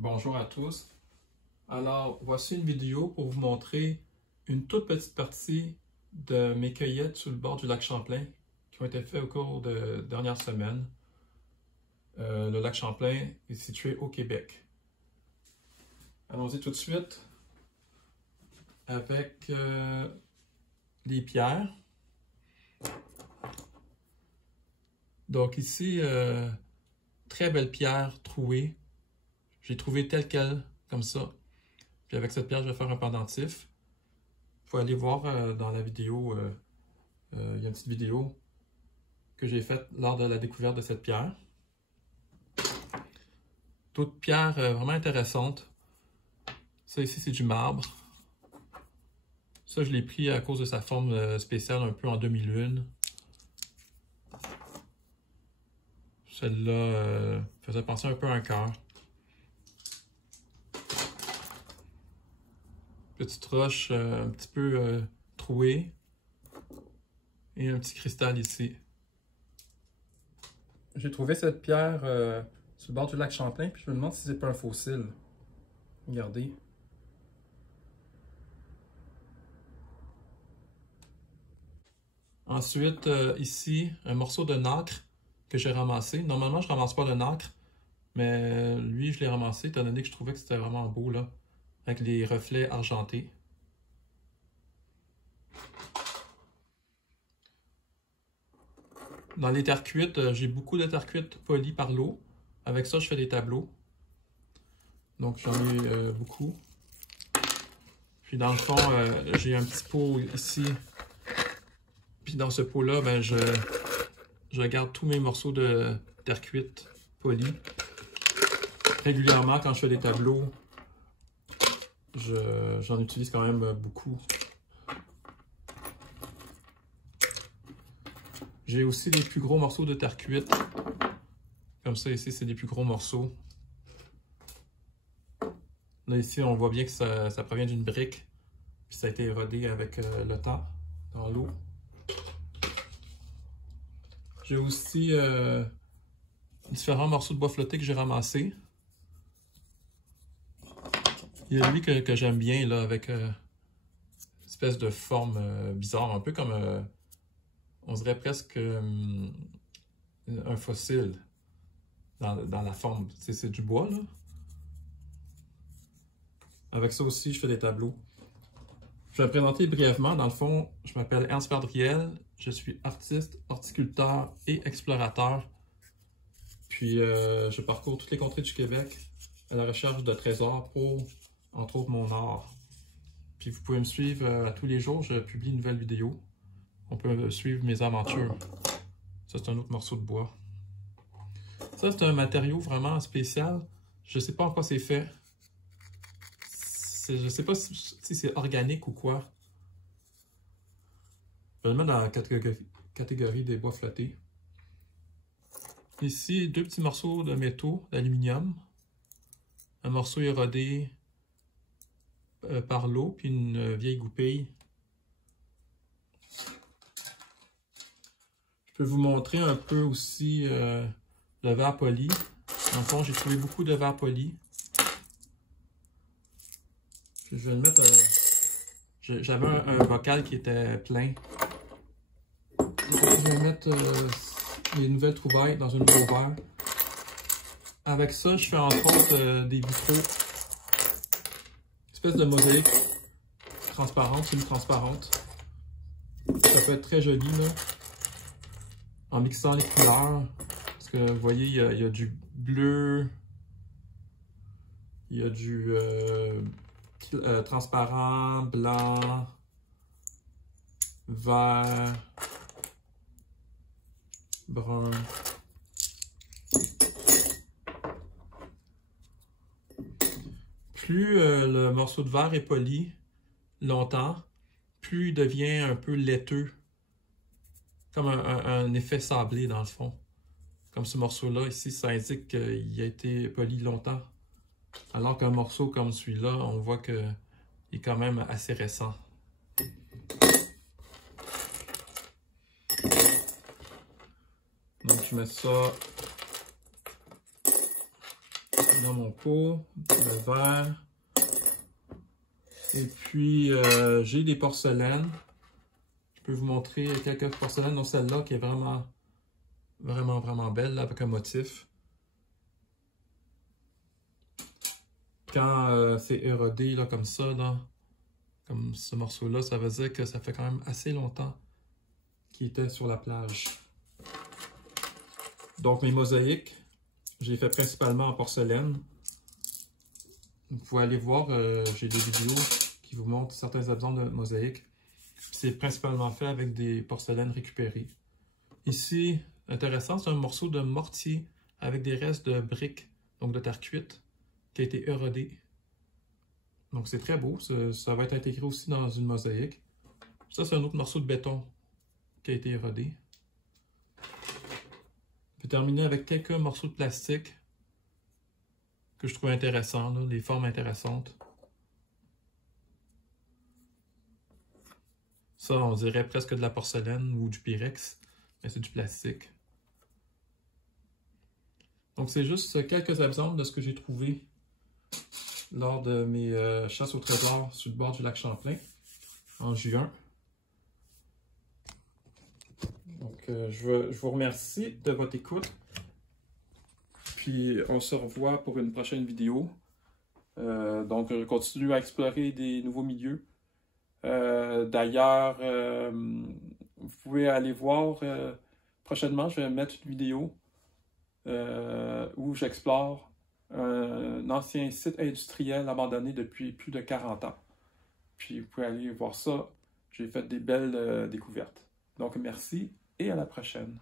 Bonjour à tous. Alors, voici une vidéo pour vous montrer une toute petite partie de mes cueillettes sur le bord du lac Champlain qui ont été faites au cours de dernières semaines. Le lac Champlain est situé au Québec. Allons-y tout de suite avec les pierres. Donc ici, très belle pierre trouée. J'ai trouvé telle quelle, comme ça. Puis avec cette pierre, je vais faire un pendentif. Il faut aller voir dans la vidéo, il y a une petite vidéo que j'ai faite lors de la découverte de cette pierre. Toute pierre vraiment intéressante. Ça ici, c'est du marbre. Ça, je l'ai pris à cause de sa forme spéciale, un peu en demi-lune. Celle-là faisait penser un peu à un cœur. Petite roche un petit peu trouée. Et un petit cristal ici. J'ai trouvé cette pierre sur le bord du lac Champlain, puis je me demande si c'est pas un fossile. Regardez. Ensuite, ici, un morceau de nacre que j'ai ramassé. Normalement, je ramasse pas le nacre, mais lui, je l'ai ramassé étant donné que je trouvais que c'était vraiment beau, là, avec les reflets argentés. Dans les terres cuites, j'ai beaucoup de terres cuites polies par l'eau. Avec ça, je fais des tableaux. Donc, j'en ai beaucoup. Puis, dans le fond, j'ai un petit pot ici. Puis, dans ce pot-là, ben, je garde tous mes morceaux de terre cuite polie. Régulièrement, quand je fais des tableaux, j'en utilise quand même beaucoup. J'ai aussi les plus gros morceaux de terre cuite. Comme ça, ici, c'est des plus gros morceaux. Là, ici, on voit bien que ça provient d'une brique. Puis ça a été érodé avec le temps dans l'eau. J'ai aussi différents morceaux de bois flotté que j'ai ramassés. Il y a lui que j'aime bien, là, avec une espèce de forme bizarre, un peu comme, on dirait presque un fossile dans la forme. C'est du bois, là. Avec ça aussi, je fais des tableaux. Je vais me présenter brièvement. Dans le fond, je m'appelle Ernst Verdriel. Je suis artiste, horticulteur et explorateur. Puis, je parcours toutes les contrées du Québec à la recherche de trésors pour, entre autres, mon art. Puis, vous pouvez me suivre à tous les jours. Je publie une nouvelle vidéo. On peut suivre mes aventures. Ça, c'est un autre morceau de bois. Ça, c'est un matériau vraiment spécial. Je ne sais pas en quoi c'est fait. Je ne sais pas si c'est organique ou quoi. Je vais le mettre dans la catégorie des bois flottés. Ici, deux petits morceaux de métaux d'aluminium. Un morceau érodé par l'eau, puis une vieille goupille. Je peux vous montrer un peu aussi le verre poli. Dans le fond, j'ai trouvé beaucoup de verre poli. Je vais le mettre. J'avais un bocal qui était plein. Je vais mettre les nouvelles trouvailles dans un nouveau verre. Avec ça, je fais entre autres des vitraux. Une espèce de mosaïque transparente, semi-transparente. Ça peut être très joli, là. En mixant les couleurs. Parce que vous voyez, il y a du bleu. Il y a du transparent, blanc, vert, brun. Plus le morceau de verre est poli longtemps, plus il devient un peu laiteux, comme un effet sablé dans le fond. Comme ce morceau-là, ici, ça indique qu'il a été poli longtemps. Alors qu'un morceau comme celui-là, on voit qu'il est quand même assez récent. Donc je mets ça dans mon pot, le verre. Et puis, j'ai des porcelaines. Je peux vous montrer quelques porcelaines, dont celle-là qui est vraiment belle, là, avec un motif. Quand c'est érodé là, comme ça, là, comme ce morceau-là, ça veut dire que ça fait quand même assez longtemps qu'il était sur la plage. Donc mes mosaïques, j'ai fait principalement en porcelaine. Vous pouvez aller voir, j'ai des vidéos qui vous montrent certains exemples de mosaïques. C'est principalement fait avec des porcelaines récupérées. Ici, intéressant, c'est un morceau de mortier avec des restes de briques, donc de terre cuite, qui a été érodé. Donc c'est très beau, ça va être intégré aussi dans une mosaïque. Ça, c'est un autre morceau de béton qui a été érodé. Je vais terminer avec quelques morceaux de plastique que je trouve intéressants, là, des formes intéressantes. Ça, on dirait presque de la porcelaine ou du pyrex, mais c'est du plastique. Donc c'est juste quelques exemples de ce que j'ai trouvé lors de mes chasses au trésor sur le bord du lac Champlain en juin. Donc je vous remercie de votre écoute. Puis on se revoit pour une prochaine vidéo. Donc je continue à explorer des nouveaux milieux. D'ailleurs, vous pouvez aller voir prochainement, je vais mettre une vidéo où j'explore un ancien site industriel abandonné depuis plus de 40 ans. Puis vous pouvez aller voir ça. J'ai fait des belles découvertes. Donc merci et à la prochaine.